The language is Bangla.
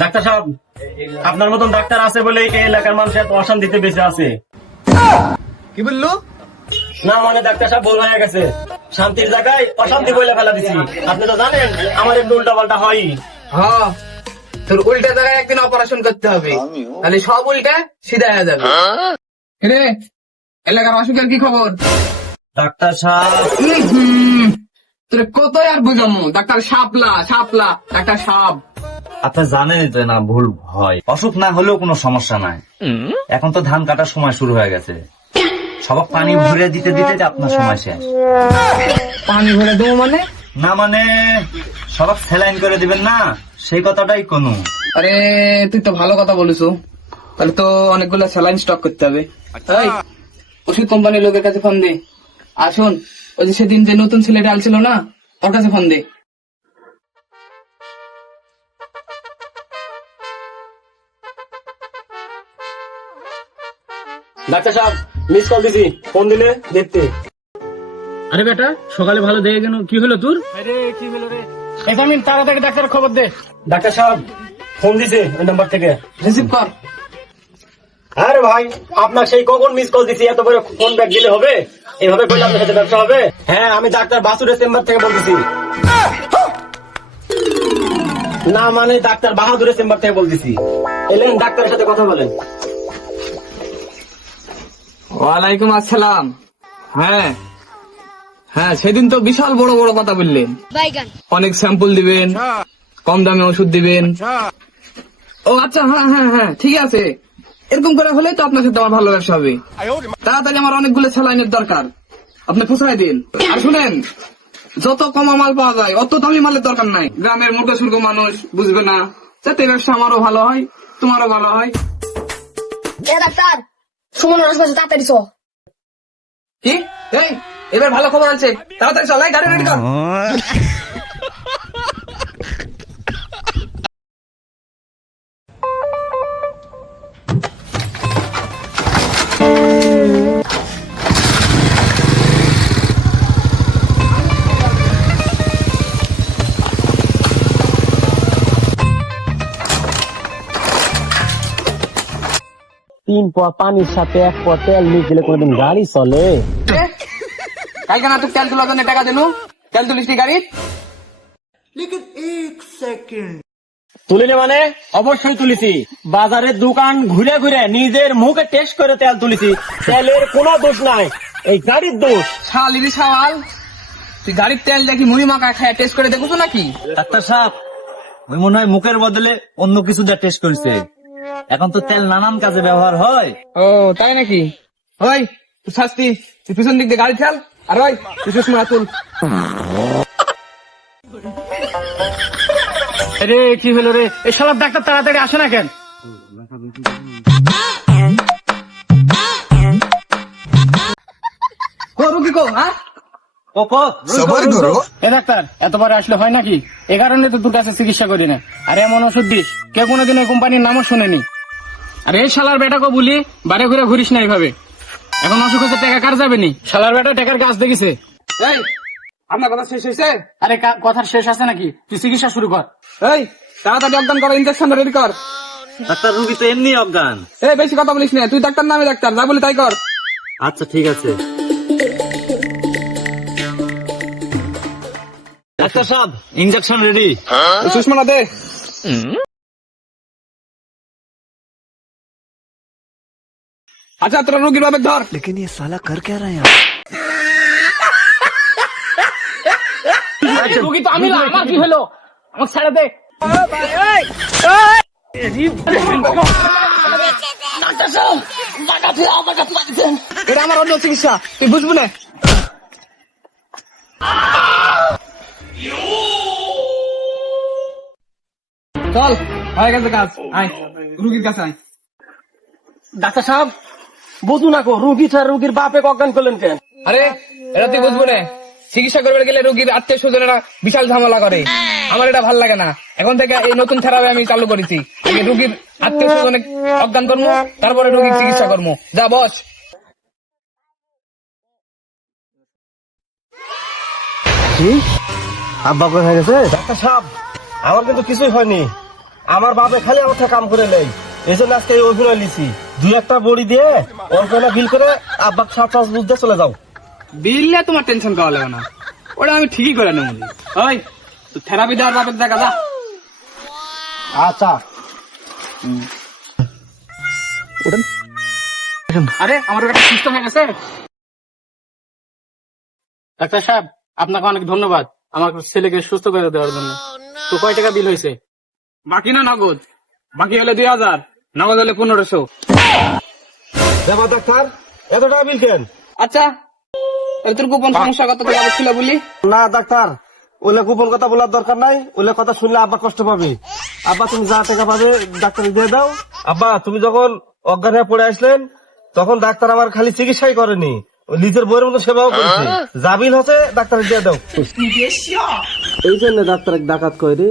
ডাক্তার সাহেব, আপনার মতন ডাক্তার আছে বলে এই এলাকার মানুষ এত অশান্তিতে বেঁচে আছে। কি বললো? না মানে ডাক্তার সাহেব ভুল হয়ে গেছে, শান্তির জায়গায় অশান্তি বলে ফেলা দিচ্ছি। আপনি তো জানেন আমার একটু উল্টা পাল্টা হয়। হ্যাঁ, তোর উল্টা জায়গায় একদিন অপারেশন করতে হবে, তাহলে সব উল্টা সিধা হয়ে যাবে। রে এলাকার অসুখের কি খবর? ডাক্তার সাহেব, তোর কত আর বুঝামো? ডাক্তার সাপলা সাপলা, ডাক্তার সাপ। আপনি জানেন তো না ভুল হয়, অসুখ না হলেও কোনো সমস্যা নাই। এখন তো ধান কাটার সময় শুরু হয়ে গেছে, সবাক পানি ভরে দিতে দিতে যে আপনার সময় শেষ। পানি ভরে দেবো মানে? না মানে সবাক স্যালাইন করে দিবেন না, সেই কথাটাই কোনো। আরে তুই তো ভালো কথা বলিস, তাহলে তো অনেকগুলো স্যালাইন স্টক করতে হবে। এই, ওষুধ কোম্পানির লোকের কাছে ফোন দে। আর শোন, ওই যে সেদিন যে নতুন ছেলেটা আলছিল না, ওর কাছে ফোন দে। ডাক্তার সাহেব মিস কল দিছি, ফোন দিলে দেখতে। আরে বেটা, সকালে ভালো দেখে কেন? কি হলো তোর? আরে কি হলো রে? এক্সামিন তাড়াতাড়ি ডাক্তারের খবর দে। ডাক্তার সাহেব ফোন দিছে ওই নাম্বার থেকে। রিসিভ কর। আরে ভাই, আপনার সেই কখন মিস কল দিছি, এত বড় ফোন ব্যাক দিলে হবে? এভাবে করলে আপনার সাথে ব্যবসা হবে? হ্যাঁ, আমি ডাক্তার বাসুরের চেম্বার থেকে বলতেছি। না মানে ডাক্তার বাহাদুরের চেম্বার থেকে বলতেছি। এলেন ডাক্তারের সাথে কথা বলেন। ওয়ালাইকুম আসসালাম। হ্যাঁ হ্যাঁ, সেদিন তো বিশাল বড় বড় কথা বললেন, অনেক স্যাম্পল দিবেন, কম দামে ওষুধ দিবেন। ও আচ্ছা, হ্যাঁ হ্যাঁ হ্যাঁ, ঠিক আছে। এরকম করে হলেই তো আপনার সাথে আমার ভালো ব্যবসা হবে। তাড়াতাড়ি আমার অনেকগুলো স্যালাইনের দরকার, আপনি পুষাই দিন। আর শুনেন, যত কমা মাল পাওয়া যায় অত দামি মালের দরকার নাই। গ্রামের মূর্খ সুর্খ মানুষ বুঝবে না, যাতে ব্যবসা আমারও ভালো হয় তোমারও ভালো হয়। ডাক্তার সুমন হাসপাতাল তাড়াতাড়ি চ। কি? এই, এবার ভালো খবর আছে, তাড়াতাড়ি চল, গাড়ি রেডি কর। তিন পোয়া পানির সাথে এক পোয়া তেল মিশিলে কোনদিন গাড়ি চলে? কালকে না তুই তেল তুলার জন্য টাকা দিলু, তেল তুলিস নি গাড়ি? তুলিনি মানে অবশ্যই তুলিছি। বাজারের দোকান ঘুরে ঘুরে নিজের মুখে টেস্ট করে তেল তুলিছি। তেলের কোনো দোষ নাই, এই গাড়ির দোষ। শালিরি সওয়াল, তুই গাড়ির তেল দেখি মুড়ি মাখা খায় টেস্ট করে দেখুছো নাকি? ডাক্তার সাহেব, ওই মনে হয় মুখের বদলে অন্য কিছু দিয়ে টেস্ট করছে। এখন তো তেল নানান কাজে ব্যবহার হয়। ও তাই নাকি? ওই তুই শাস্তি, তুই পিছন দিক দিয়ে গাড়ি ঠেল, আর ওই তুই চশমা তুল। আরে কি হলো রে? এই শালা ডাক্তার তাড়াতাড়ি আসে না কেন? ও রুগী কো, হ্যাঁ এ ডাক্তার, এতবার আসলে হয় নাকি? এ কারণে তো তোর কাছে চিকিৎসা করি না। আর এমন ওষুধ দিস, কেউ কোনোদিন এই কোম্পানির নামও শুনেনি। আর এই শালার বেটাকে বলি বারে ঘুরে ঘুরিস না এইভাবে। এখন অসুখ হচ্ছে, টাকা কার যাবে নি? শালার বেটা টাকার গাছ দেখেছে। এই, আপনার কথা শেষ হয়েছে? আরে কথার শেষ আছে নাকি? তুই চিকিৎসা শুরু কর। এই তাড়াতাড়ি অজ্ঞান কর, ইঞ্জেকশন রেডি কর। ডাক্তার, রুগী তো এমনি অজ্ঞান। এই বেশি কথা বলিস না, তুই ডাক্তার নামে ডাক্তার, যা বলি তাই কর। আচ্ছা ঠিক আছে। ডাক্তার সাহেব, ইঞ্জেকশন রেডি। সুষমা দে। আচ্ছা তোরা রুগীর ভাবে ধর। लेकिन ये साला कर क्या रहा है রুগী তো আমি না, আমার কি হলো? আমার ছেড়ে দে। এটা আমার অন্য চিকিৎসা, তুই বুঝবো না। চল, হয়ে গেছে কাজ, আয় রুগীর কাছে আয়। ডাক্তার সাহেব বুঝু না কো, রুগী ছাড়া রুগীর বাপে অজ্ঞান করলেন কেন? আরে এটা তুই বুঝবো না, চিকিৎসা করবে গেলে রুগীর আত্মীয় স্বজনেরা বিশাল ঝামেলা করে, আমার এটা ভাল লাগে না। এখন থেকে এই নতুন থেরাপি আমি চালু করেছি, আগে রুগীর আত্মীয় স্বজনে অজ্ঞান করবো, তারপরে রুগীর চিকিৎসা করবো। যা বস। আব্বা কোথায় গেছে? ডাক্তার সাহেব আমার কিন্তু কিছুই হয়নি, আমার বাপে খালি আমার থেকে কাম করে নেই, এই জন্য আজকে এই অভিনয় লিছি। দুই একটা বড়ি দিয়ে অল্প বিল করে আব্বা সাত বুঝতে চলে যাও। বিললে তোমার টেনশন করা লাগে না, ওটা আমি ঠিকই করে নেবো। ওই থেরাপি দেওয়ার বাপের দেখা যা। আচ্ছা আরে আমার বেটা সুস্থ হয়ে গেছে। ডাক্তার সাহেব, আপনাকে অনেক ধন্যবাদ আমার ছেলেকে সুস্থ করে দেওয়ার জন্য। তো কয় টাকা বিল হয়েছে? বাকি না নগদ, বাকি হলে 2000, নগদ হলে 1500। দেবা ডাক্তার, এত টাকা বিল কেন? আচ্ছা তাহলে তোর গোপন সমস্যা কত টাকা ছিল বলি? না ডাক্তার, ওলে গোপন কথা বলার দরকার নাই, ওলে কথা শুনলে আব্বা কষ্ট পাবে। আব্বা তুমি যা টাকা পাবে ডাক্তার দিয়ে দাও। আব্বা তুমি যখন অজ্ঞান হয়ে পড়ে আসলেন তখন ডাক্তার আমার খালি চিকিৎসাই করেনি, ও নিজের বইয়ের মতো সেবাও করেছে। যা বিল হচ্ছে ডাক্তার দিয়ে দাও। এই জন্য ডাক্তার ডাকাত কয় রে।